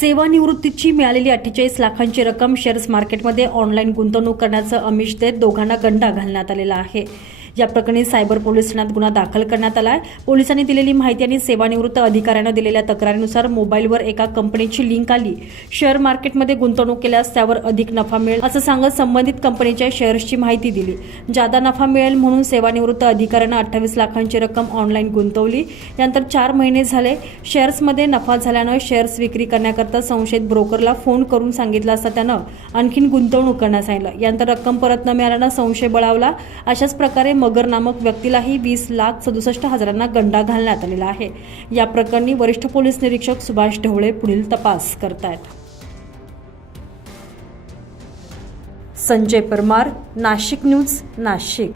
सेवानिवृत्तीची मिळालेली अठ्ठेचाळीस लाखांची रक्कम शेअर्स मार्केटमध्ये ऑनलाईन गुंतवणूक करण्याचं अमिष देत दोघांना गंडा घालण्यात आलेला आहे. या प्रकरणी सायबर पोलीस ठाण्यात गुन्हा दाखल करण्यात आला आहे पोलिसांनी दिलेली माहिती आणि सेवानिवृत्त अधिकाऱ्यानं दिलेल्या तक्रारीनुसार मोबाईलवर एका कंपनीची लिंक आली. शेअर मार्केटमध्ये गुंतवणूक केल्यास त्यावर अधिक नफा मिळेल असं सांगत संबंधित कंपनीच्या शेअर्सची माहिती दिली. जादा नफा मिळेल म्हणून सेवानिवृत्त अधिकाऱ्यानं अठ्ठावीस लाखांची रक्कम ऑनलाईन गुंतवली. यानंतर चार महिने झाले. शेअर्समध्ये नफा झाल्यानं शेअर्स विक्री करण्याकरता संशयित ब्रोकरला फोन करून सांगितलं असता त्यानं आणखीन गुंतवणूक करण्यास सांगितलं. यानंतर रक्कम परत न मिळाल्यानं संशय बळावला. अशाच प्रकारे मगर नामक व्यक्तीलाही वीस लाख सदुसष्ट हजारांना गंडा घालण्यात आलेला आहे. या प्रकरणी वरिष्ठ पोलीस निरीक्षक सुभाष ढवळे पुढील तपास करतायत. संजय परमार नाशिक न्यूज नाशिक.